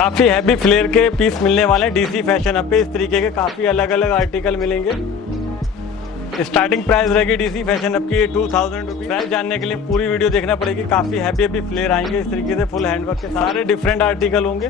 काफी heavy flare के piece मिलने वाले हैं डीसी फैशन हब पे। इस तरीके के काफी अलग अलग आर्टिकल मिलेंगे। स्टार्टिंग प्राइस रहेगी डीसी फैशन हब की 2000 रुपीज। प्राइस जानने के लिए पूरी वीडियो देखना पड़ेगी। काफी हैवी फ्लेयर आएंगे इस तरीके से, फुल हैंडवर्क के सारे डिफरेंट आर्टिकल होंगे।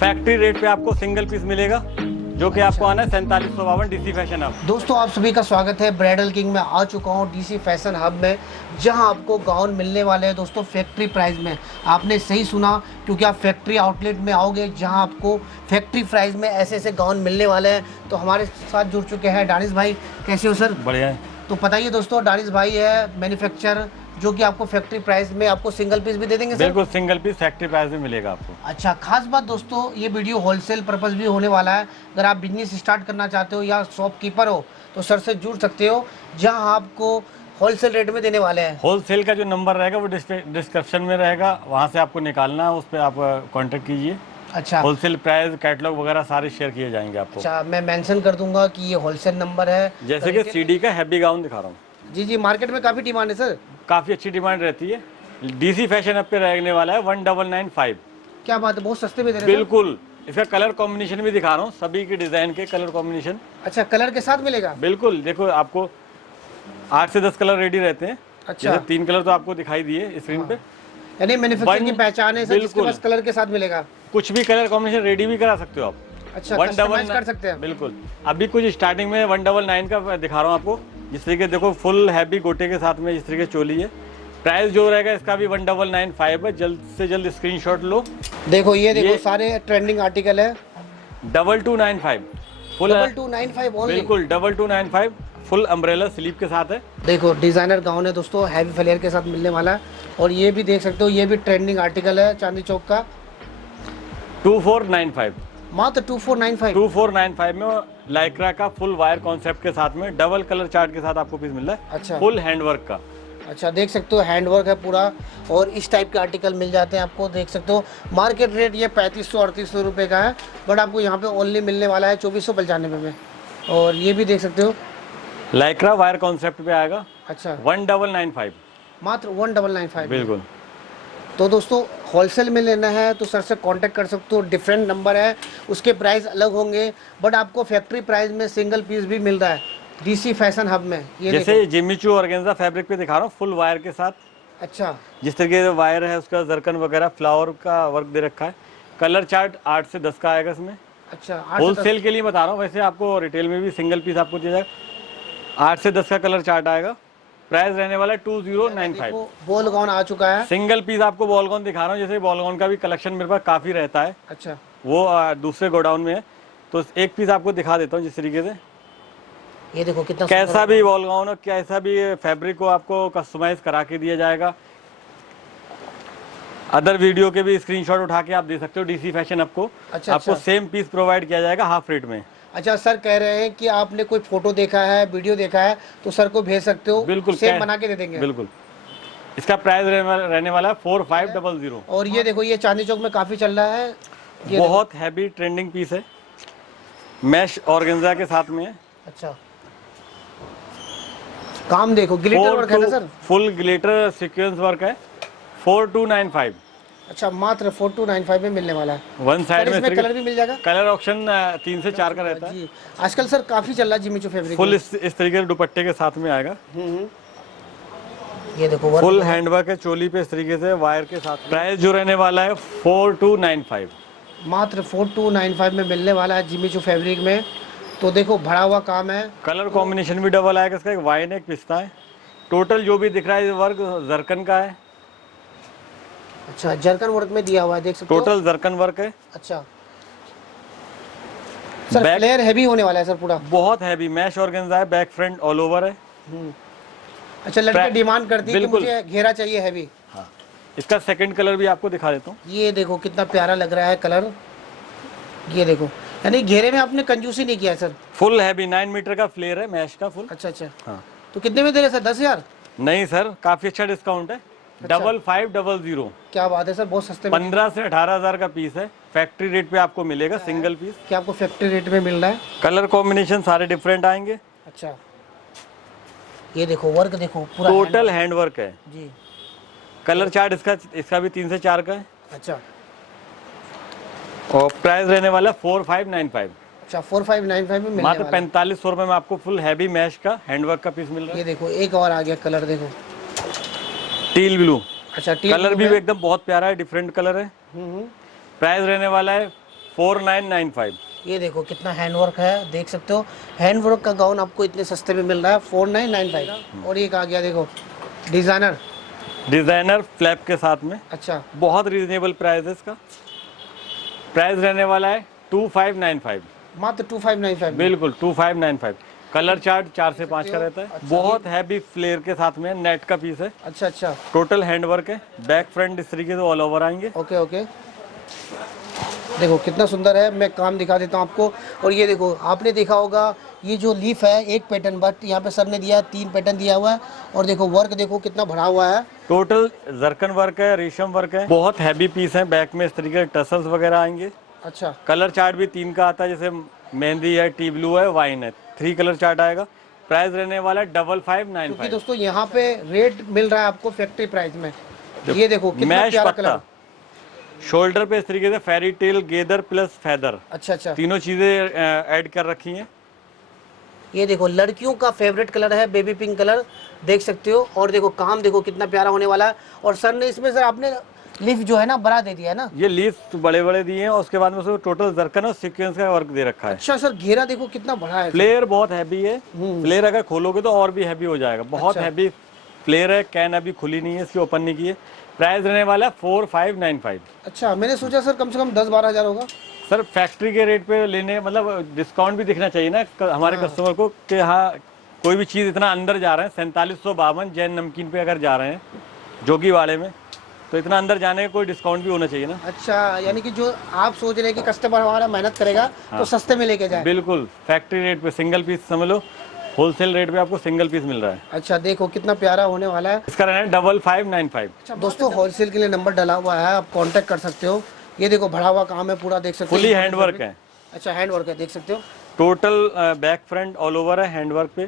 फैक्ट्री रेट पे आपको सिंगल पीस मिलेगा, जो कि आपको आना है 4752 डीसी फैशन हब। दोस्तों आप सभी का स्वागत है। ब्राइडल किंग में आ चुका हूँ डीसी फैशन हब में, जहां आपको गाउन मिलने वाले हैं दोस्तों फैक्ट्री प्राइस में। आपने सही सुना, क्योंकि आप फैक्ट्री आउटलेट में आओगे जहां आपको फैक्ट्री प्राइस में ऐसे ऐसे गाउन मिलने वाले हैं। तो हमारे साथ जुड़ चुके हैं डानिश भाई। कैसे हो सर? बढ़िया है। तो बताइए दोस्तों, डानिश भाई है मैन्युफैक्चरर, जो कि आपको फैक्ट्री प्राइस में आपको सिंगल पीस भी दे देंगे सर? बिल्कुल सिंगल पीस फैक्ट्री प्राइस में मिलेगा आपको। अच्छा, खास बात दोस्तों, ये वीडियो होलसेल पर्पस भी होने वाला है। अगर आप बिजनेस स्टार्ट करना चाहते हो या शॉपकीपर हो तो सर से जुड़ सकते हो, जहां आपको होलसेल रेट में देने वाले हैं। होलसेल का जो नंबर रहेगा वो डिस्क्रिप्शन में रहेगा, वहाँ से आपको निकालना है, उस पर आप कांटेक्ट कीजिए। अच्छा, होलसेल प्राइस, कैटलॉग वगैरह सारे शेयर किए जाएंगे आपको। अच्छा, मैं मेंशन कर दूंगा कि ये होलसेल नंबर है। जैसे कि सीडी का हैवी गाउन दिखा रहा हूँ। जी जी, मार्केट में काफ़ी डिमांड है सर। काफ़ी अच्छी डिमांड रहती है। डीसी फैशन अब पे रहने वाला है 1995। क्या बात है, बहुत सस्ते में दे रहे हैं। बिल्कुल। इसका कलर कॉम्बिनेशन भी दिखा रहा हूँ, सभी की डिज़ाइन के कलर कॉम्बिनेशन। अच्छा, कलर के साथ मिलेगा? बिल्कुल, देखो आपको 8 से 10 कलर रेडी रहते हैं। अच्छा, जैसे 3 कलर तो आपको दिखाई दिए स्क्रीन पे। यानी मैन्युफैक्चरिंग की पहचान है सर, जिसके बिल्कुल। पास कलर के साथ मिलेगा। कुछ भी कलर कॉम्बिनेशन रेडी भी करा सकते हो आप। अच्छा, कस्टमाइज कर सकते हैं। बिल्कुल। अभी कुछ स्टार्टिंग में 199 का दिखा रहा हूँ आपको। जिस तरीके देखो फुल हैवी गोटे के साथ में जिस तरीके चोली है। प्राइस जो रहेगा इसका भी 1995 है। जल्द से जल्द स्क्रीनशॉट लो। देखो ये देखो, सारे ट्रेंडिंग आर्टिकल है। 2295 फुल। 2295 ओनली। बिल्कुल 2295 फुल अम्ब्रेला स्लीव के साथ है। देखो डिजाइनर गाउन है दोस्तों, हैवी फ्लेयर के साथ मिलने वाला है। और ये भी देख सकते हो, ये भी ट्रेंडिंग आर्टिकल है चांदी चौक का। 2495 मात्र 2495। 2495 में लाइक्रा का फुल वायर कॉन्सेप्ट के साथ में डबल कलर चार्ट के साथ आपको पीस मिल रहा है। अच्छा, फुल हैंडवर्क का। अच्छा, देख सकते हो हैंडवर्क है पूरा। और इस टाइप के आर्टिकल मिल जाते हैं आपको। देख सकते हो मार्केट रेट ये 3500-3800 रुपये का है, बट आपको यहाँ पे ओनली मिलने वाला है 2495 में। और ये भी देख सकते हो, लाइक्रा वायर कॉन्सेप्ट पे आएगा। अच्छा, 1995 मात्र 1995। बिल्कुल। तो दोस्तों होलसेल में लेना है तो सर से कांटेक्ट कर सकते हो। डिफरेंट नंबर है, उसके प्राइस अलग होंगे, बट आपको फैक्ट्री प्राइस में सिंगल पीस भी मिल रहा है डीसी फैशन हब में। ये जैसे जिम्मीचू ऑर्गेन्जा फैब्रिक पे दिखा रहा हूँ फुल वायर के साथ। अच्छा, जिस तरीके से वायर है उसका जरकन वगैरह फ्लावर का वर्क दे रखा है। कलर चार्ट 8 से 10 का आएगा इसमें। अच्छा, 8 से 10। होलसेल के लिए बता रहा हूँ, वैसे आपको रिटेल में भी सिंगल पीस आपको दिया जाएगा। 8 से 10 का कलर चार्ट आएगा। प्राइस रहने वाला है 2095। देखो बॉल गाउन आ चुका है। सिंगल पीस आपको बॉल गाउन दिखा रहा हूँ। जैसे बॉल गाउन का भी कलेक्शन मेरे पास काफ़ी रहता है, अच्छा, वो दूसरे गोडाउन में है। तो एक पीस आपको दिखा देता हूँ जिस तरीके से। ये देखो कितना कैसा भी वॉल गाउन हो, कैसा भी फैब्रिक को आपको कस्टमाइज करा के दिया जाएगा। अदर वीडियो के भी स्क्रीनशॉट उठा के आप दे सकते हो डीसी फैशन आपको। अच्छा, आपको सेम पीस प्रोवाइड किया जाएगा हाफ रेट में। अच्छा, सर कह रहे हैं कि आपने कोई फोटो देखा है, वीडियो देखा है, तो सर को भेज सकते हो। बिल्कुल, सेम बना के दे देंगे। बिल्कुल। इसका प्राइस रहने वाला है 4500। और ये देखो, ये चांदी चौक में काफी चल रहा है। ये बहुत हैवी ट्रेंडिंग पीस है, मैश ऑर्गेन्जा के साथ में है। अच्छा, काम देखो, ग्लिटर वर्क है ना sir? Full glitter sequence work है। 4295। अच्छा, मात्र 4295 में मिलने वाला है। वन साइड में इसमें कलर भी मिल जाएगा? कलर ऑप्शन 3 से 4 का रहता है जी। आजकल सर काफी चल रहा है जिमीचू फैब्रिक। फुल इस तरीके से दुपट्टे के साथ में आएगा। ये देखो वर्क, फुल हैंडवर्क है चोली पे इस तरीके से वायर के साथ। प्राइस जो रहने वाला है 4295। मात्र 4295 में मिलने वाला है जिमीचू फैब्रिक में। तो देखो भरा हुआ काम है। कलर कॉम्बिनेशन भी डबल आएगा इसका, एक वाइन एक पिस्ता है। टोटल जो भी दिख रहा है वर्क जरकन का है। अच्छा, जरकन वर्क में दिया हुआ है, देख सकते हो। टोटल जरकन वर्क है। अच्छा सर, फ्लेयर हैवी होने वाला है सर पूरा। बहुत हैवी मैश ऑर्गेन्जा है, बैक फ्रंट ऑल ओवर है। अच्छा, लड़के डिमांड करती है कि मुझे घेरा चाहिए हैवी। हाँ, इसका सेकंड कलर भी आपको दिखा देता हूँ। ये देखो कितना प्यारा लग रहा है कलर। ये देखो, यानी घेरे में आपने कंजूसी नहीं किया है सर। फुल हैवी 9 मीटर का फ्लेयर है मैश का फुल। अच्छा अच्छा, हाँ। तो कितने में दे रहे सर? 10,000? नहीं सर, काफी अच्छा डिस्काउंट है। 5500। क्या बात है सर, बहुत सस्ते में। 15 से 18,000 का पीस है। फैक्ट्री रेट पे आपको मिलेगा सिंगल पीस। क्या आपको फैक्ट्री रेट में मिल रहा है? कलर कॉम्बिनेशन सारे डिफरेंट आएंगे। अच्छा, ये देखो वर्क देखो पूरा टोटल हैंड वर्क है जी। कलर चार्ट इसका भी 3 से 4 का है। अच्छा, और प्राइस रहने वाला 4595। अच्छा 4595 में मिलने मात्र वाला है। 4500 रुपए में आपको फुल हैवी मैश का हैंडवर्क का पीस मिल रहा ये है। देखो एक और आ गया कलर देखो। टील ब्लू अच्छा टील कलर ब्लू भी में। एकदम बहुत प्यारा है, डिफरेंट कलर है। हम्म। प्राइस रहने वाला है 4995। ये देखो कितना हैंडवर्क है, देख सकते हो। हैंडवर्क का गाउन आपको इतने सस्ते में मिल रहा है 4995। और एक आ गया देखो डिजाइनर। डिजाइनर फ्लैप के साथ में अच्छा बहुत रीजनेबल प्राइस है इसका। प्राइस रहने वाला है 2595। मात्र 2595। बिल्कुल 2595। कलर चार्ट 4 से 5 का रहता है। अच्छा, बहुत हैवी फ्लेयर के साथ में नेट का पीस है। अच्छा अच्छा टोटल हैंडवर्क है, बैक फ्रंट इस तरीके से ऑल ओवर आएंगे। Okay okay. देखो कितना सुंदर है, मैं काम दिखा देता हूँ आपको। और ये देखो आपने देखा होगा ये जो लीफ है एक पैटर्न, बट यहाँ पे सर ने दिया 3 पैटर्न दिया हुआ है। और देखो वर्क देखो कितना भरा हुआ है। टोटल जरकन वर्क है, रेशम वर्क है, बहुत हैवी पीस है। बैक में इस तरीके के टसल्स वगैरह आएंगे। अच्छा कलर चार्ट भी 3 का आता है, जैसे मेहंदी है, टी ब्लू है, वाइन है, 3 कलर चार्ट आएगा। प्राइस रहने वाला है क्योंकि 5595। दोस्तों यहाँ पे रेट मिल रहा है आपको फैक्ट्री प्राइस में। ये देखो कितना मैश प्यारा पत्ता, कलर। शोल्डर पे इस तरीके से fairy tale, gather plus feather, अच्छा अच्छा। तीनों चीजें ऐड कर रखी हैं। ये देखो लड़कियों का फेवरेट कलर है बेबी पिंक कलर, देख सकते हो। और देखो काम देखो कितना प्यारा होने वाला है। और सर ने इसमें सर आपने लीफ जो है ना बड़ा दे दिया है ना। ये लीफ बड़े बड़े दिए हैं और उसके बाद में उसको टोटल जरकन और सीक्वेंस का वर्क दे रखा है। अच्छा सर घेरा देखो कितना बड़ा है। फ्लेयर बहुत हैवी है। फ्लेयर अगर खोलोगे तो और भी हैवी हो जाएगा। बहुत अच्छा। हैवी फ्लेयर है। कैन अभी खुली नहीं है, इसकी ओपन नहीं की है। प्राइस रहने वाला है 4595। अच्छा मैंने सोचा सर कम से कम 10-12 हज़ार होगा। सर फैक्ट्री के रेट पे लेने मतलब डिस्काउंट भी दिखना चाहिए ना हमारे कस्टमर को कि हाँ कोई भी चीज़ इतना अंदर जा रहे हैं। 4752 जैन नमकीन पे अगर जा रहे हैं जोगीवाड़े में, तो इतना अंदर जाने का कोई डिस्काउंट भी होना चाहिए ना। अच्छा यानी कि जो आप सोच रहे हैं कि कस्टमर हमारा मेहनत करेगा तो सस्ते में लेके जाए। बिल्कुल फैक्ट्री रेट पे सिंगल पीस समझ लो, होलसेल रेट पे आपको सिंगल पीस मिल रहा है। अच्छा देखो कितना प्यारा होने वाला है। इसका रहना है 5595। अच्छा दोस्तों होलसेल के लिए नंबर डला हुआ है, आप कांटेक्ट कर सकते हो। ये देखो भरा हुआ काम है पूरा, देख सकते हो। फुली हैंडवर्क है। अच्छा हैंडवर्क है, देख सकते हो। Total back front all over है हैंडवर्क पे।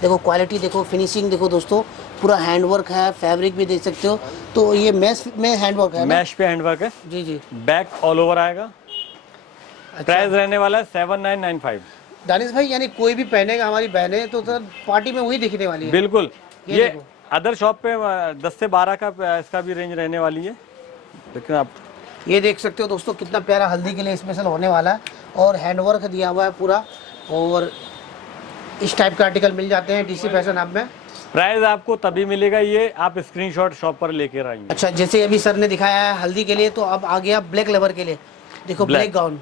देखो क्वालिटी देखो, फिनिशिंग देखो दोस्तों, पूरा हैंडवर्क है। फैब्रिक भी देख सकते हो। तो ये मैश में हैंडवर्क है ना? मैश पे हैंडवर्क है। जी जी। बैक ऑल ओवर आएगा। अच्छा प्राइस रहने वाला है 7995। दानिश भाई यानी कोई भी पहनेगा हमारी बहनें तो सर पार्टी में वही दिखने वाली है। बिल्कुल। ये ये देखो। अदर शॉप पे 10 से 12 का इसका भी रेंज रहने वाली है, लेकिन आप ये देख सकते हो दोस्तों कितना प्यारा हल्दी के लिए स्पेशल होने वाला है। और हैंडवर्क दिया हुआ है पूरा। और इस टाइप का आर्टिकल मिल जाते हैं डीसी फैशन हब में। प्राइस आपको तभी मिलेगा, ये आप स्क्रीनशॉट शॉप पर लेकर आएंगे। अच्छा जैसे अभी सर ने दिखाया है हल्दी के लिए, तो अब आ गया ब्लैक लेबर के लिए। देखो ब्लैक गाउन।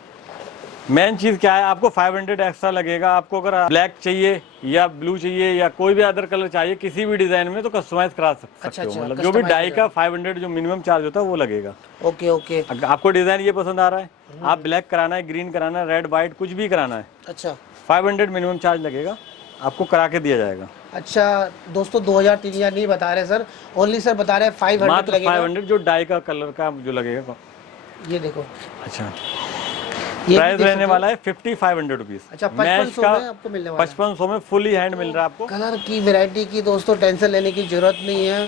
मेन चीज क्या है, आपको 500 एक्स्ट्रा लगेगा। आपको अगर ब्लैक चाहिए या ब्लू चाहिए या कोई भी अदर कलर चाहिए किसी भी डिजाइन में, तो कस्टमाइज करा सकते अच्छा, हो। अच्छा, मतलब जो भी customize डाई का 500 जो मिनिमम चार्ज होता है वो लगेगा। Okay okay. अगर आपको डिजाइन ये पसंद आ रहा है, आप ब्लैक कराना है, ग्रीन कराना है, रेड व्हाइट कुछ भी कराना है, अच्छा 500 मिनिमम चार्ज लगेगा, आपको करा के दिया जाएगा। अच्छा दोस्तों 2000-3000 नहीं बता रहे सर, ओनली सर बता रहे हैं 500 मात्र लगेगा। 500 जो डाई का कलर का जो लगेगा। ये देखो अच्छा ये भी प्राइस देख रहने सकते हो। वाला है 5500 रुपीज। अच्छा मैच 5500 का में आपको मिलने वाला है। 5500 में फुली हैंड मिल रहा है आपको। कलर की वैरायटी की दोस्तों टेंशन लेने की जरूरत नहीं है।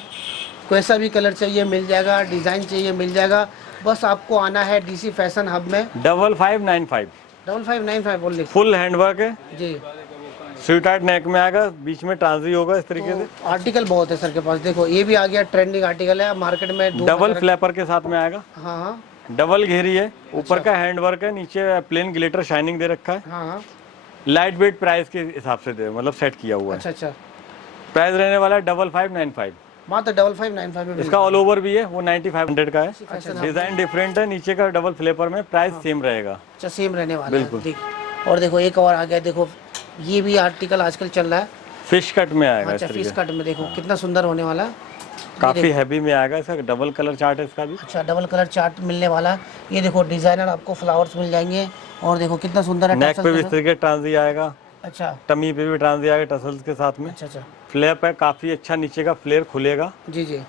कैसा भी कलर चाहिए मिल जाएगा, डिज़ाइन चाहिए मिल जाएगा। बस आपको आना है डीसी फैशन हब में। 5595 5595 बोल लिख फुल हैंडवर्क है। जी। स्वीट आर्ट नेक में आएगा, बीच में ट्रांजी होगा इस तरीके से। तो आर्टिकल बहुत है सर के पास। देखो ये भी आ गया, ट्रेंडिंग आर्टिकल है मार्केट में। डबल फ्लैपर के साथ में आएगा। हाँ हाँ डबल घेरी है, ऊपर का हैंडवर्क है, नीचे प्लेन ग्लिटर शाइनिंग दे रखा है। हाँ हाँ। लाइट वेट प्राइस के हिसाब से दे मतलब सेट किया हुआ है। अच्छा अच्छा। प्राइस रहने वाला है 5595। मात्र 5595 में इसका ऑल ओवर भी है, वो 9500 का है। अच्छा डिजाइन डिफरेंट है, नीचे का डबल फ्लेपर में प्राइस सेम रहेगा। अच्छा सेम रहने वाला है। बिल्कुल। ठीक। और देखो एक और आ गया, देखो ये भी आर्टिकल आजकल चल रहा है। फिश कट में आएगा इस अच्छा तरीके फिश से। कट में देखो कितना सुंदर होने वाला है। काफी हैवी में आएगा, इसका डबल कलर चार्ट है इसका भी। अच्छा डबल कलर चार्ट मिलने वाला है। ये देखो डिजाइनर आपको फ्लावर्स मिल जाएंगे। और देखो कितना सुंदर है। नेक टसल्स पे भी के इस साथ। तरीके ट्रांजी आएगा, अच्छा टमी पे भी ट्रांजी आएगा टसल्स के साथ में। अच्छा अच्छा। फ्लेप है काफी अच्छा, नीचे का फ्लेयर खुलेगा। जी जी।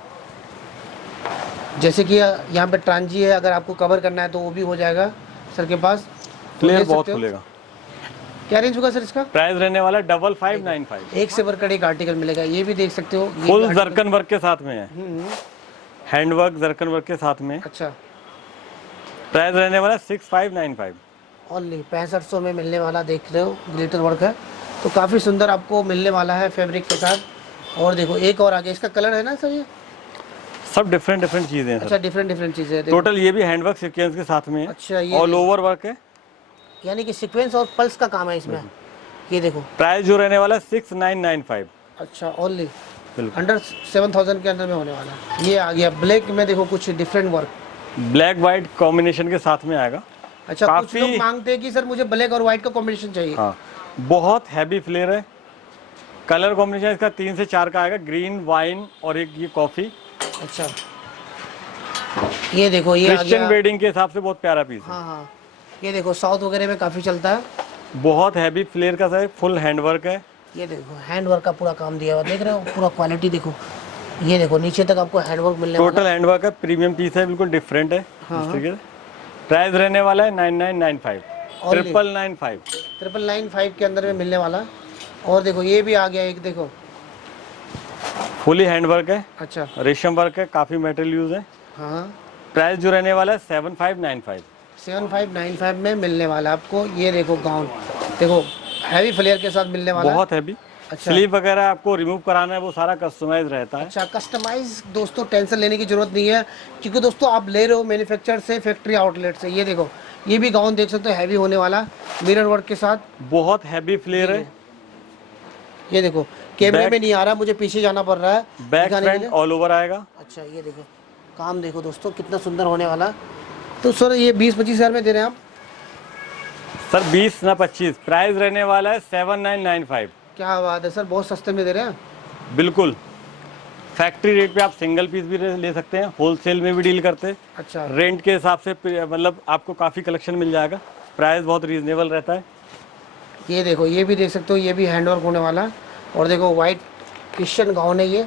जैसे कि यहाँ पे ट्रांजी है, अगर आपको कवर करना है तो वो भी हो जाएगा सर के पास। तो फ्लेयर ले बहुत सकते हो। खुलेगा। क्या रेंज होगा सर इसका? प्राइस रहने वाला 5595। एक से बढ़कर एक आर्टिकल मिलेगा। ये भी देख सकते हो। ये फुल भी जरकन वर्क के साथ में है, हम्म। हैंडवर्क जरकन वर्क के साथ में। अच्छा प्राइस रहने वाला 6595। ओनली 6500 में मिलने वाला, देख रहे हो ग्लिटर वर्क है, तो काफ़ी सुंदर आपको मिलने वाला है फैब्रिक के साथ। और देखो एक और आगे, इसका कलर है ना सर ये? सब डिफरेंट डिफरेंट चीज़ें हैं अच्छा, सर। डिफरेंट डिफरेंट चीज़ें हैं, देखो। टोटल ये भी हैंडवर्क सीक्वेंस के साथ में है। अच्छा, ये ऑल ओवर वर्क है। यानी कि सीक्वेंस और पल्स का काम है इसमें। ये देखो, प्राइस जो रहने वाला 6995। अच्छा ओनली बिल्कुल। अंडर 7000 के अंदर में होने वाला है। ये आ गया ब्लैक में, देखो कुछ different work, black white combination के साथ में आएगा। अच्छा कुछ काफी- लोग मांगते हैं कि सर मुझे ब्लैक और व्हाइट का कॉम्बिनेशन चाहिए। हाँ, बहुत हैवी फ्लेयर है। कलर कॉम्बिनेशन इसका 3 से 4 का आएगा, ग्रीन, वाइन और एक ये कॉफी। अच्छा, ये देखो ये आ क्रिश्चियन गया। वेडिंग के हिसाब से बहुत प्यारा पीस है। हाँ हाँ, ये देखो साउथ वगैरह में काफ़ी चलता है। बहुत हैवी फ्लेयर का है, फुल हैंडवर्क है। ये देखो हैंड वर्क का पूरा काम दिया हुआ, देख रहे हो पूरा क्वालिटी देखो। ये देखो नीचे तक आपको हैंड वर्क मिलने वाला टोटल हैंडवर्क है, प्रीमियम पीस है, बिल्कुल डिफरेंट है। हाँ, इस तरीके से प्राइस रहने वाला है 9995, Only? 995। 9995 के अंदर में मिलने वाला। और देखो ये भी आ गया एक, देखो। फुली हैंडवर्क है, अच्छा, रेशम वर्क है, काफ़ी मेटेरियल यूज है। हाँ, प्राइस जो रहने वाला है 7595। 7595 में मिलने वाला आपको। ये देखो गाउन, देखो हैवी फ्लेयर के साथ मिलने वाला। बहुत हैवी। अच्छा। स्लीव वगैरह आपको रिमूव कराना है, वो सारा कस्टमाइज रहता है। अच्छा, कस्टमाइज दोस्तों टेंशन लेने की जरूरत नहीं है, क्योंकि दोस्तों आप ले रहे हो मैन्युफैक्चर से, फैक्ट्री आउटलेट से। ये देखो ये भी गाउन देख सकते हो, हैवी होने वाला, मिरर वर्क के साथ। बहुत हैवी फ्लेयर है। ये देखो कैमरे Back- में नहीं आ रहा, मुझे पीछे जाना पड़ रहा है बैक दिखाने के फ्रंट लिए। ऑल ओवर आएगा। अच्छा, ये देखो काम देखो दोस्तों कितना सुंदर होने वाला। तो सर ये 20-25 हज़ार में दे रहे हैं आप? सर 20 ना 25, प्राइस रहने वाला है 7995। क्या बात है सर, बहुत सस्ते में दे रहे हैं। बिल्कुल फैक्ट्री रेट पे आप सिंगल पीस भी ले सकते हैं, होलसेल में भी डील करते हैं। अच्छा, रेंट के हिसाब से मतलब आपको काफ़ी कलेक्शन मिल जाएगा, प्राइस बहुत रीजनेबल रहता है। ये देखो ये भी देख सकते हो, ये भी हैंडवर्क होने वाला। और देखो वाइट क्रिश्चियन गाउन है ये,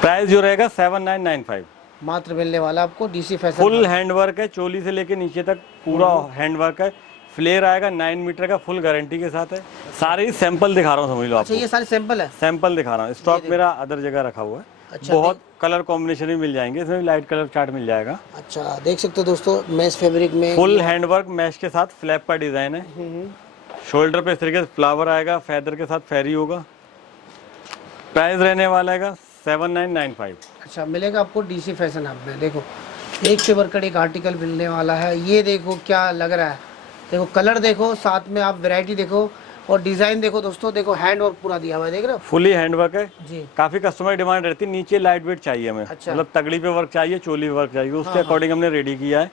प्राइस जो रहेगा 7995। मात्र मिलने वाला आपको डीसी फैशन। फुल हैंडवर्क है, चोली से लेके नीचे तक पूरा हैंडवर्क है। फ्लेयर आएगा 9 मीटर का, फुल गारंटी के साथ है। सारे ही सैंपल दिखा रहा हूँ, समझ लो अच्छा, आपको। ये सारे सैंपल है। सैंपल दिखा रहा हूँ, स्टॉक मेरा अदर जगह रखा हुआ है। अच्छा, बहुत कलर कॉम्बिनेशन भी मिल जाएंगे, इसमें भी लाइट कलर चार्ट मिल जाएगा। अच्छा, देख सकते हो दोस्तों मैश फैब्रिक में। फुल हैंडवर्क मैश के साथ फ्लैप का डिजाइन है। शोल्डर पे इस तरीके से फ्लावर आएगा, फेदर के साथ फेरी होगा। प्राइस रहने वाला है 7995। अच्छा, मिलेगा आपको डीसी फैशन हब में। देखो एक से बढ़कर एक आर्टिकल मिलने वाला है। ये देखो क्या लग रहा है, देखो कलर देखो, साथ में आप वैरायटी देखो और डिज़ाइन देखो दोस्तों। देखो हैंड वर्क पूरा दिया हुआ है, देख रहे हो। फुली हैंडवर्क है। जी, काफी कस्टमर डिमांड रहती है, नीचे लाइट वेट चाहिए हमें। अच्छा। मतलब तगड़ी पे वर्क चाहिए, चोली पे वर्क चाहिए, उसके हाँ। अकॉर्डिंग हमने रेडी किया है।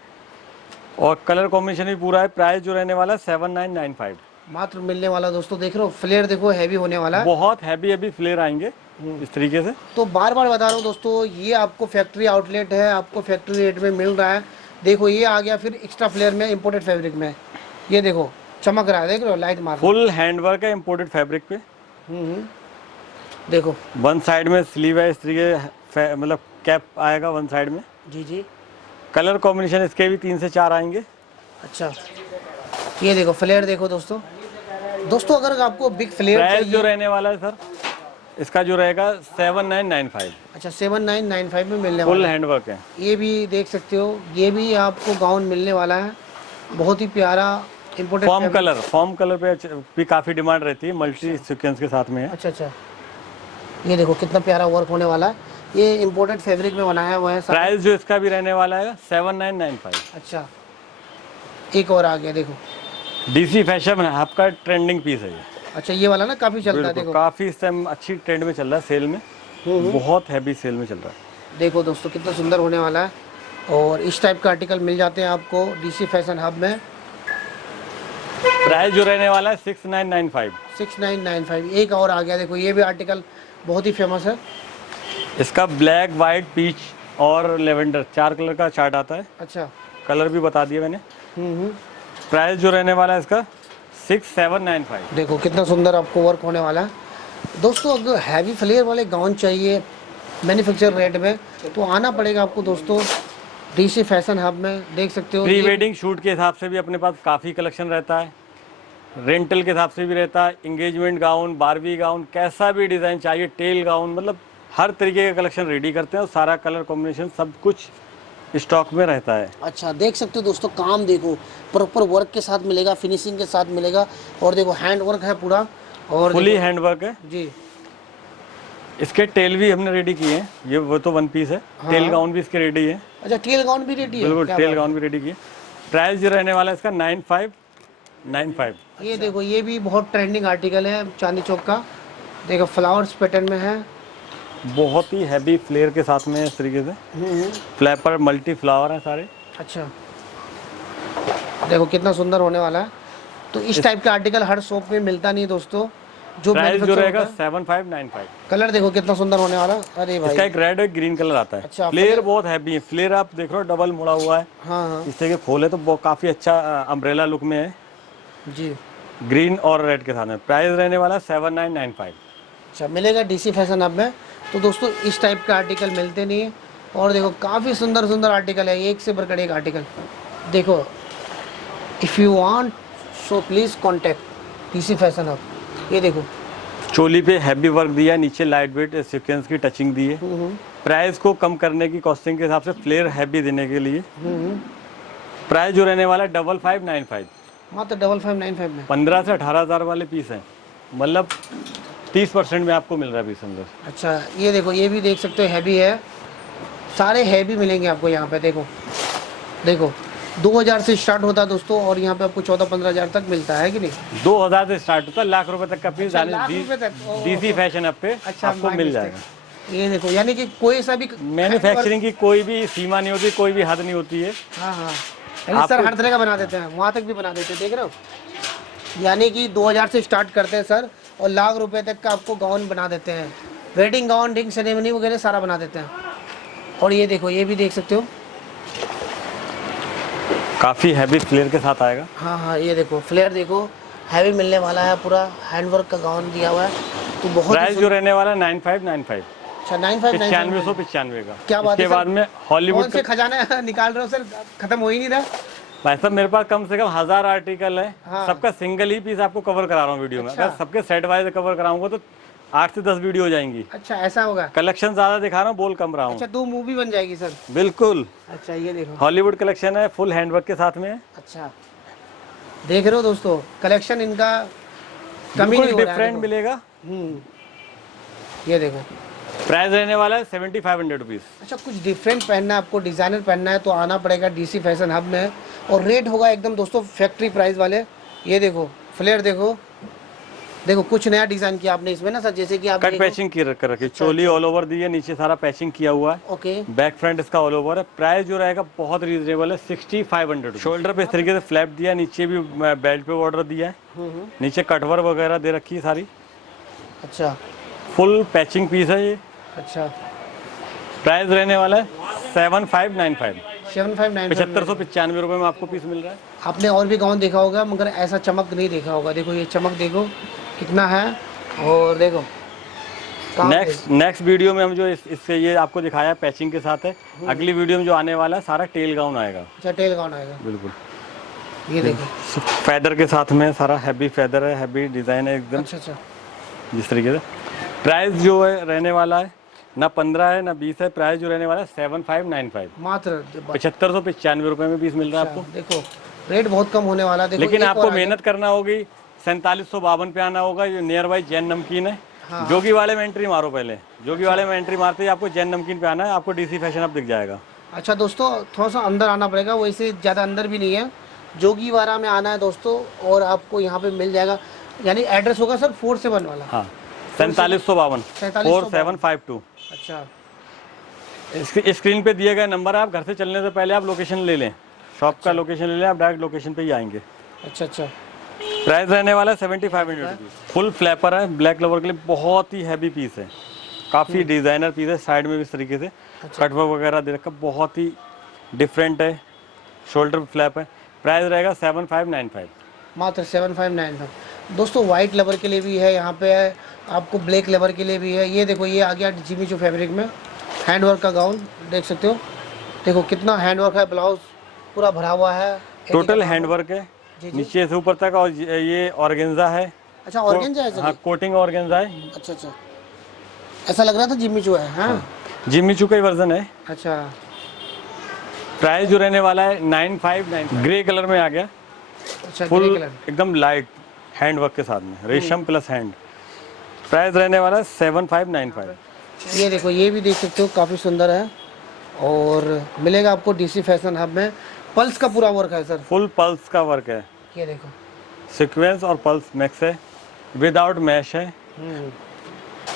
और कलर कॉम्बिनेशन भी पूरा है। प्राइस जो रहने वाला है 7995। मात्र मिलने वाला दोस्तों। देख रहे हो फ्लेयर देखो हैवी होने वाला है। बहुत हैवी फ्लेयर आएंगे इस तरीके से। तो बार बार बता रहा हूँ दोस्तों, ये आपको फैक्ट्री आउटलेट है, आपको फैक्ट्री रेट में मिल रहा है। देखो ये आ गया फिर एक्स्ट्रा फ्लेयर में, इंपोर्टेड फैब्रिक में। ये देखो चमक रहा है, देख रहे हो लाइट मार। फुल हैंडवर्क है इंपोर्टेड फैब्रिक पे। देखो वन साइड में स्लीव है, इस तरीके मतलब कैप आएगा वन साइड में। जी जी। कलर कॉम्बिनेशन इसके भी 3 से 4 आएंगे। अच्छा, ये देखो फ्लेयर देखो दोस्तों। दोस्तों अगर आपको बिग फ्लेयर प्राइस जो चाहिए, रहने वाला है सर, इसका जो रहेगा 7995। अच्छा 7995 में मिलने फुल वाला है। हैंडवर्क है। ये भी देख सकते हो, ये भी आपको गाउन मिलने वाला है, बहुत ही प्यारा इंपोर्टेड फॉर्म कलर पे भी काफी डिमांड रहती है, मल्टी सीक्वेंस के साथ में है। अच्छा अच्छा, ये देखो कितना प्यारा वर्क होने वाला है। ये इंपोर्टेड फैब्रिक में बनाया हुआ है सारा। प्राइस जो इसका भी रहने वाला है 7995। अच्छा, एक और आ गया देखो। डीसी फैशन आपका ट्रेंडिंग पीस है ये। अच्छा, ये वाला ना काफी चलता है। बिल्कुल, देखो काफी इस टाइम अच्छी ट्रेंड में चल रहा है, सेल में बहुत हैवी सेल में चल रहा है। देखो दोस्तों कितना सुंदर होने वाला है। और इस टाइप का आर्टिकल मिल जाते हैं आपको डीसी फैशन हब में। प्राइस जो रहने वाला है 6995। 6995। एक और आ गया देखो, ये भी आर्टिकल बहुत ही फेमस है। इसका ब्लैक, वाइट, पीच और लेवेंडर 4 कलर का चार्ट आता है। अच्छा, कलर भी बता दिया मैंने। प्राइस जो रहने वाला है इसका 6795। देखो कितना सुंदर आपको वर्क होने वाला है। दोस्तों अगर हैवी फ्लेयर वाले गाउन चाहिए मैन्युफैक्चर रेट में, तो आना पड़ेगा आपको दोस्तों डीसी फैशन हब में। देख सकते हो प्री वेडिंग शूट के हिसाब से भी अपने पास काफ़ी कलेक्शन रहता है, रेंटल के हिसाब से भी रहता है, इंगेजमेंट गाउन, बारबी गाउन, कैसा भी डिज़ाइन चाहिए, टेल गाउन, मतलब हर तरीके का कलेक्शन रेडी करते हैं। और सारा कलर कॉम्बिनेशन सब कुछ स्टॉक में रहता है। अच्छा, देख सकते हो दोस्तों, काम देखो, प्रॉपर वर्क के साथ मिलेगा, फिनिशिंग के साथ मिलेगा। और देखो हैंड वर्क है पूरा, और फुली हैंड वर्क है जी। इसके। टेल भी हमने रेडी किए हैं, ये वो तो वन पीस है। हाँ। टेल गाउन भी इसके रेडी है। अच्छा, टेल गाउन भी रेडी है? बिल्कुल, क्या टेल बात गाउन भी रेडी किए। प्राइस जो रहने वाला है इसका 9595। है। ये देखो, ये भी बहुत ट्रेंडिंग आर्टिकल है चांदी चौक का। देखो फ्लावर्स पैटर्न में है, बहुत ही हैवी फ्लेयर के साथ में है इस तरीके से। फ्लैपर मल्टी फ्लावर है सारे। अच्छा, देखो कितना सुंदर होने वाला है। तो इस टाइप का आर्टिकल हर शॉप में मिलता नहीं दोस्तों। जो प्राइस जो रहेगा होता है। 7595। कलर देखो कितना सुंदर होने वाला है। अरे भाई, इसका एक रेड और ग्रीन कलर आता है। अच्छा, फ्लेयर बहुत हैवी है। फ्लेयर आप देख रहे हो, डबल मुड़ा हुआ है। हाँ हाँ इस तरह के खोले तो काफी अच्छा अम्ब्रेला लुक में है, जी। ग्रीन और रेड के साथ में। प्राइस रहने वाला 7995। अच्छा, मिलेगा डीसी फैशन हब में। तो दोस्तों इस टाइप का आर्टिकल मिलते नहीं है। और देखो काफ़ी सुंदर सुंदर आर्टिकल है, एक से बढ़कर एक आर्टिकल। देखो, if you want so please contact DC fashion hub. ये देखो, चोली पे हैवी वर्क दिया है, नीचे लाइट वेट सीक्वेंस की टचिंग दी है। प्राइस को कम करने की कॉस्टिंग के हिसाब से फ्लेयर हैवी देने के लिए प्राइस जो रहने वाला है 5595। मात्र 5595 में 15 से 18,000 वाले पीस हैं, मतलब 30% में आपको मिल रहा है पीस अंदर। अच्छा, ये देखो, ये भी देख सकते हो हैवी है, सारे हैवी मिलेंगे आपको यहाँ पे। देखो देखो, 2000 से स्टार्ट होता है दोस्तों, और यहाँ पे आपको 14-15 हज़ार तक मिलता है कि नहीं? 2000 से स्टार्ट होता है, लाख रुपए तक का पीस लाख रुपए तक? डीसी फैशन ऐप पे अच्छा, आपको my मिल mistake। जाएगा। ये देखो, यानी कि कोई सा भी मैन्युफैक्चरिंग की कोई भी सीमा नहीं होती, कोई भी हद नहीं होती है। हाँ हाँ, यानी सर हर तरह का बना देते हैं, वहाँ तक भी बना देते हैं, देख रहे हो। यानी कि 2000 से स्टार्ट करते हैं सर, और लाख रुपए तक का आपको गाउन बना देते हैं। वेडिंग गाउन, रिंग सेरेमनी वगैरह सारा बना देते हैं। और ये देखो, ये भी देख सकते हो, काफी हैवी फ्लेयर के साथ आएगा। हाँ हाँ, ये देखो फ्लेयर देखो, हैवी मिलने वाला है, पूरा हैंडवर्क का गाउन दिया हुआ है। तो बहुत प्राइस जो रहने वाला है 9595। अच्छा, 9595 9595 का। क्या बात है इसके सर? बाद में हॉलीवुड कौन से खजाना निकाल रहे हो सर, खत्म हो ही नहीं रहा। भाई साहब, मेरे पास कम से कम 1000 आर्टिकल है। हाँ। सबका सिंगल ही पीस आपको कवर करा रहा हूँ वीडियो में। अच्छा। अगर सबके सेट वाइज कवर कराऊंगा तो 8 से 10 वीडियो हो जाएंगी। अच्छा, ऐसा होगा। कलेक्शन ज्यादा दिखा रहा हूँ, बोल कम रहा हूँ। अच्छा, 2 मूवी बन जाएगी सर। बिल्कुल, अच्छा, ये देखो, हॉलीवुड कलेक्शन है, फुल हैंडवर्क के साथ में है। अच्छा देख रहे हो दोस्तों, कलेक्शन इनका कमी नहीं हो रहा है। डिफरेंट मिलेगा। ये देखो, प्राइस रहने वाला है 7500 रुपीज। अच्छा कुछ डिफरेंट पहनना है आपको, डिज़ाइनर पहनना है तो आना पड़ेगा डीसी फैशन हब में। और रेट होगा एकदम दोस्तों फैक्ट्री प्राइस वाले। ये देखो फ्लेयर देखो, देखो कुछ नया डिज़ाइन किया आपने इसमें ना सर, जैसे कि आप कट पैचिंग की कर रखी, चोली ऑल ओवर दी है, नीचे सारा पैचिंग किया हुआ है। ओके, बैक फ्रंट इसका ऑल ओवर है। प्राइस जो रहेगा बहुत रीजनेबल है, 6500। शोल्डर पे इस तरीके से फ्लैप दिया, नीचे भी बेल्ट पे बॉर्डर दिया है, नीचे कटवर वगैरह दे रखी है सारी। अच्छा फुल पैचिंग पीस है ये। अच्छा, प्राइस रहने वाला है 7595। 7595 7595 रुपये में आपको पीस मिल रहा है। आपने और भी गाउन देखा होगा, मगर ऐसा चमक नहीं देखा होगा। देखो ये चमक देखो कितना है, और देखो नेक्स्ट वीडियो में हम जो इससे ये आपको दिखाया पैचिंग के साथ है, अगली वीडियो में जो आने वाला है सारा टेल गाउन आएगा। अच्छा, टेल गाउन आएगा। बिल्कुल, ये देखो, फैदर के साथ में सारा हैवी फैदर है, हैवी डिजाइन है एकदम अच्छा अच्छा, जिस तरीके से। प्राइस जो है रहने वाला है ना 15 है ना 20 है। प्राइस जो रहने वाला है 7595। मात्र 7595 रुपये में पीस मिल रहा है आपको। देखो रेट बहुत कम होने वाला है। देखो लेकिन एक आपको और आ गया। मेहनत करना होगी। 4752 पे आना होगा। ये नियर बाई जैन नमकीन है। हाँ। जोगी वाले में एंट्री मारो पहले। जोगी वाले में एंट्री मारते ही आपको जैन नमकीन पे आना है, आपको डीसी फैशन अब दिख जाएगा। अच्छा दोस्तों, थोड़ा सा अंदर आना पड़ेगा, वैसे ज़्यादा अंदर भी नहीं है, जोगीवाड़ा में आना है दोस्तों, और आपको यहाँ पे मिल जाएगा। यानी एड्रेस होगा सर 47 वाला। हाँ, 4752 4752। अच्छा, स्क्रीन पे दिए गए नंबर है, आप घर से चलने से पहले आप लोकेशन ले लें, शॉप का लोकेशन ले लें, आप डायरेक्ट लोकेशन पे ही आएंगे। अच्छा अच्छा, प्राइस रहने वाला है 7500 रुपीज़। फुल फ्लैपर है, ब्लैक लवर के लिए बहुत ही हैवी पीस है, काफ़ी डिज़ाइनर पीस है। साइड में भी इस तरीके से कटवर्क वगैरह दे रखा, बहुत ही डिफरेंट है। शोल्डर फ्लैप है। प्राइस रहेगा 7595। मात्र 7595। दोस्तों वाइट लेबर के लिए भी है यहाँ पे, है आपको ब्लैक लेबर के लिए भी है। ये देखो, ये आ गया जिमी चू फैब्रिक में हैंडवर्क का गाउन, देख सकते हो। देखो कितना हैंडवर्क है, ब्लाउज पूरा भरा हुआ है, टोटल हैंडवर्क है नीचे से ऊपर तक। और ये ऑर्गेन्जा है। अच्छा, ऑर्गेन्जा है सर? हाँ, कोटिंग ऑर्गेन्जा है। अच्छा अच्छा, ऐसा लग रहा था जिमी चू है। हाँ, जिमी चू का ही वर्जन है। अच्छा, प्राइस जो रहने वाला है 9599, ग्रे कलर में आ गया, अच्छा फुल ग्रे कलर। एकदम लाइट हैंड वर्क के साथ में, रेशम प्लस हैंड। प्राइस रहने वाला है 7595। ये देखो ये भी देख सकते हो काफ़ी सुंदर है और मिलेगा आपको डीसी फैशन हब में। पल्स का पूरा वर्क है सर। फुल पल्स का वर्क है, ये देखो सीक्वेंस और पल्स मिक्स है, विदाउट मैश है।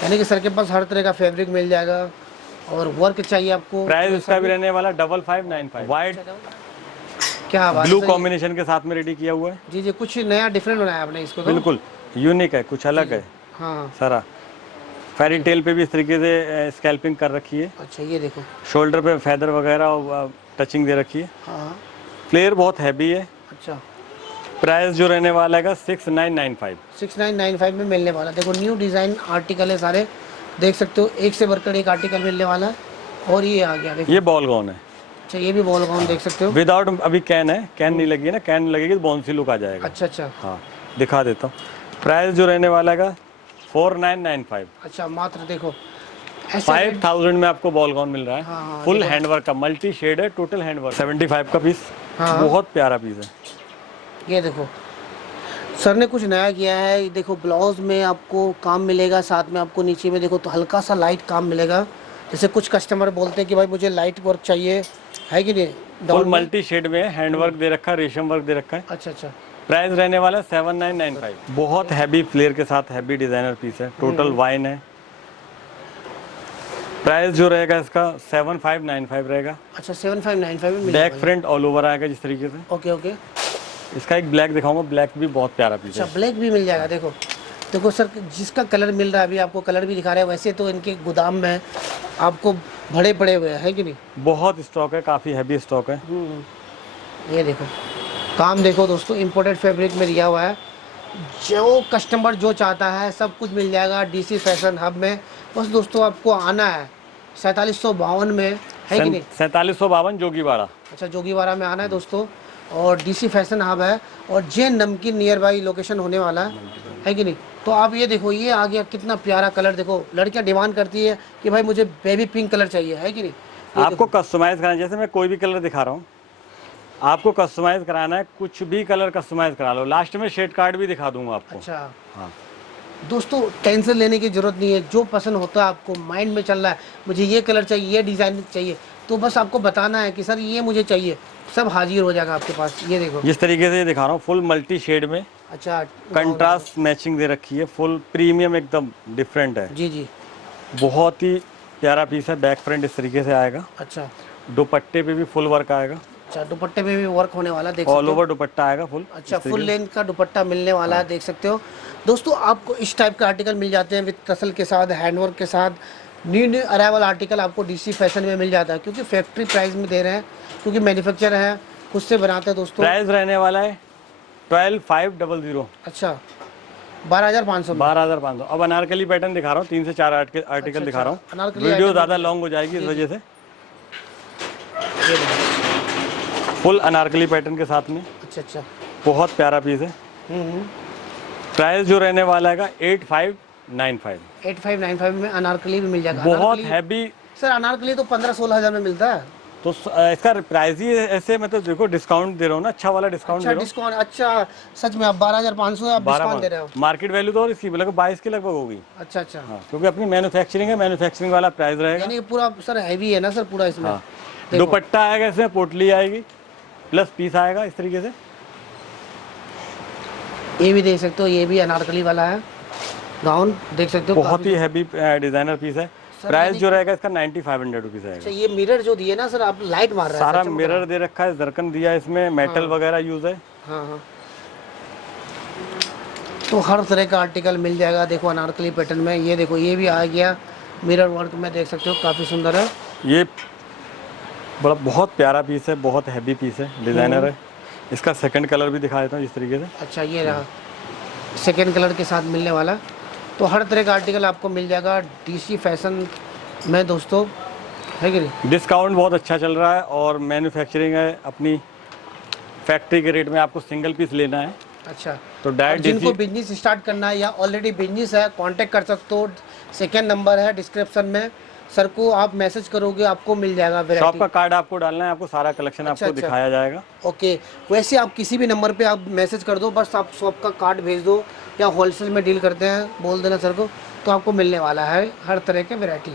यानी कि सर के पास हर तरह का फैब्रिक मिल जाएगा और वर्क चाहिए आपको। प्राइस इसका भी रहने वाला 5595। वाइट क्या बात ब्लू है। कॉम्बिनेशन के साथ में रेडी किया हुआ है। जी जी, कुछ नया डिफरेंट बनाया आपने इसको तो। बिल्कुल यूनिक है, कुछ अलग है हाँ सारा। फेरी टेल पे भी इस तरीके से स्कैल्पिंग कर रखी है, अच्छा ये देखो। शोल्डर पे फेदर वगैरह टचिंग दे रखी है। हाँ फ्लेयर बहुत हैवी है। अच्छा प्राइस जो रहने वाला है 6995। 6995 में मिलने वाला। देखो न्यू डिज़ाइन आर्टिकल है सारे, देख सकते हो एक से बढ़कर एक आर्टिकल मिलने वाला है। और ये आ गया देखो, ये बॉल गाउन है। अच्छा ये भी बॉल गाउन देख सकते हो। विदाउट अभी कैन है, कैन नहीं लगी है ना, कैन लगेगी तो बाउंसी लुक आ जाएगा। अच्छा अच्छा हाँ दिखा देता हूँ। प्राइस जो रहने वाला है 4995। अच्छा मात्र देखो ऐसे 5000 में आपको बॉल गाउन मिल रहा है। हाँ, हाँ, फुल हैंडवर्क का, मल्टी शेड है, टोटल हैंडवर्क। 75 का पीस, हाँ। बहुत प्यारा पीस है। ये देखो सर ने कुछ नया किया है। ये देखो ब्लाउज में आपको काम मिलेगा, साथ में आपको नीचे में देखो तो हल्का सा लाइट काम मिलेगा। जैसे कुछ कस्टमर बोलते हैं कि भाई मुझे लाइट वर्क चाहिए, है कि नहीं। फुल मल्टी शेड में हैंडवर्क दे रखा है, रेशम वर्क दे रखा है। अच्छा अच्छा प्राइस रहने वाला है 7995। बहुत हैवी फ्लेयर के साथ हैवी डिजाइनर पीस है, टोटल वाइन है। प्राइस जो रहेगा इसका 7595 रहेगा। अच्छा 7595 में मिल बैक जाएगा। फ्रंट ऑल ओवर आएगा जिस तरीके से। Okay okay. इसका एक ब्लैक दिखाऊंगा, ब्लैक भी बहुत प्यारा पीस अच्छा है। ब्लैक भी मिल जाएगा। देखो देखो सर जिसका कलर मिल रहा है, अभी आपको कलर भी दिखा रहे हैं। वैसे तो इनके गोदाम में आपको भरे पड़े हुए हैं, है कि नहीं। बहुत स्टॉक है, काफी हैवी स्टॉक है। ये देखो काम देखो दोस्तों, इम्पोर्टेड फैब्रिक में दिया हुआ है। जो कस्टमर जो चाहता है सब कुछ मिल जाएगा डीसी फैशन हब में। बस दोस्तों आपको आना है 4752 में, है कि नहीं। 4752 जोगीवाड़ा। अच्छा जोगीवाड़ा में आना है दोस्तों। और डीसी फैशन हब है और जे नमकीन नियर बाई लोकेशन होने वाला है कि नहीं। तो आप ये देखो ये आ गया, कितना प्यारा कलर। देखो लड़कियां डिमांड करती है कि भाई मुझे बेबी पिंक कलर चाहिए, है कि नहीं। आपको कस्टमाइज कराना, जैसे मैं कोई भी कलर दिखा रहा हूँ, आपको कस्टमाइज कराना है, कुछ भी कलर कस्टमाइज करा लो। लास्ट में शेड कार्ड भी दिखा दूंगा आपको। अच्छा हाँ दोस्तों टेंशन लेने की जरूरत नहीं है। जो पसंद होता है आपको, माइंड में चल रहा है मुझे ये कलर चाहिए, ये डिज़ाइन चाहिए, तो बस आपको बताना है कि सर ये मुझे चाहिए, सब हाजिर हो जाएगा आपके पास। ये देखो जिस तरीके से ये दिखा रहा हूँ, फुल मल्टी शेड में अच्छा कंट्रास्ट मैचिंग दे रखी है, फुल प्रीमियम एकदम डिफरेंट है। जी जी बहुत ही प्यारा पीस है। बैक फ्रंट इस तरीके से आएगा, अच्छा दुपट्टे पे भी फुल वर्क आएगा, अच्छा दुपट्टे में भी वर्क होने वाला, देख ऑल सकते हो। ओवर दुपट्टा आएगा फुल। अच्छा फुल लेंथ का दुपट्टा मिलने वाला है, देख सकते हो दोस्तों। आपको इस टाइप का आर्टिकल मिल जाते हैं विद टसल के साथ, हैंडवर्क के साथ। न्यू अराइवल आर्टिकल आपको डीसी फैशन में मिल जाता है, क्योंकि फैक्ट्री प्राइस में दे रहे हैं, क्योंकि मैन्युफैक्चर है, खुद से बनाते हैं दोस्तों। प्राइस रहने वाला है 12500। अच्छा 12500 में। 12500। अब अनारकली पैटर्न दिखा रहा हूँ, 3 से 4 आर्टिकल दिखा रहा हूँ। अनारकली वीडियो item ज़्यादा लॉन्ग हो जाएगी इस वजह से। ये देखो। फुल अनारकली पैटर्न के साथ में, अच्छा अच्छा बहुत प्यारा पीस है। प्राइस जो रहने वाला है 8595। 8595 में अनारकली भी मिल जाएगा। बहुत अनारकली- हैवी। सर अनारकली तो 15-16 हज़ार में मिलता है। तो इसका प्राइस ही ऐसे, मतलब देखो डिस्काउंट दे रहा हूँ ना, अच्छा वाला डिस्काउंट अच्छा दे रहा हूँ। डिस्काउंट, अच्छा सच में आप 12500 आप डिस्काउंट दे रहे हो। मार्केट वैल्यू तो और इसकी लगभग 22 के लगभग होगी। अच्छा अच्छा हाँ, क्योंकि अपनी मैन्युफैक्चरिंग है, मैन्युफैक्चरिंग वाला प्राइस रहेगा। यानी कि पूरा सर हैवी है ना सर पूरा इसमें। हाँ। देखो। दुपट्टा आएगा इसमें, पोटली आएगी, प्लस पीस आएगा इस तरीके से। ये भी देख सकते हो, ये भी अनारकली वाला है गाउन, देख सकते हो। बहुत ही हैवी डिजाइनर पीस है। प्राइस जो रहेगा इसका 9500 रुपीज़ अच्छा आएगा। ये मिरर जो दिए ना सर, आप लाइट मार रहे हैं। सारा सर, चमक मिरर दे रखा है, जरकन दिया है इसमें, मेटल वगैरह यूज है। हाँ हाँ तो हर तरह का आर्टिकल मिल जाएगा। देखो अनारकली पैटर्न में, ये देखो ये भी आ गया मिरर वर्क में, देख सकते हो काफ़ी सुंदर है। ये बड़ा बहुत प्यारा पीस है, बहुत हैवी पीस है, डिजाइनर है। इसका सेकंड कलर भी दिखा देता हूँ इस तरीके से। अच्छा ये रहा सेकेंड कलर के साथ मिलने वाला। तो हर तरह का आर्टिकल आपको मिल जाएगा डीसी फैशन में दोस्तों, है कि नहीं। डिस्काउंट बहुत अच्छा चल रहा है और मैन्युफैक्चरिंग है अपनी फैक्ट्री के रेट में। आपको सिंगल पीस लेना है अच्छा तो अब डायरेक्ट जिनको बिजनेस स्टार्ट करना है या ऑलरेडी बिजनेस है, कांटेक्ट कर सकते हो। सेकेंड नंबर है डिस्क्रिप्शन में, सर को आप मैसेज करोगे आपको मिल जाएगा शॉप वैरायटी। का कार्ड आपको डालना है, आपको सारा कलेक्शन अच्छा, आपको अच्छा। दिखाया जाएगा। ओके, वैसे आप किसी भी नंबर पे आप मैसेज कर दो, बस आप शॉप का कार्ड भेज दो, या होलसेल में डील करते हैं बोल देना सर को, तो आपको मिलने वाला है हर तरह के वैरायटी।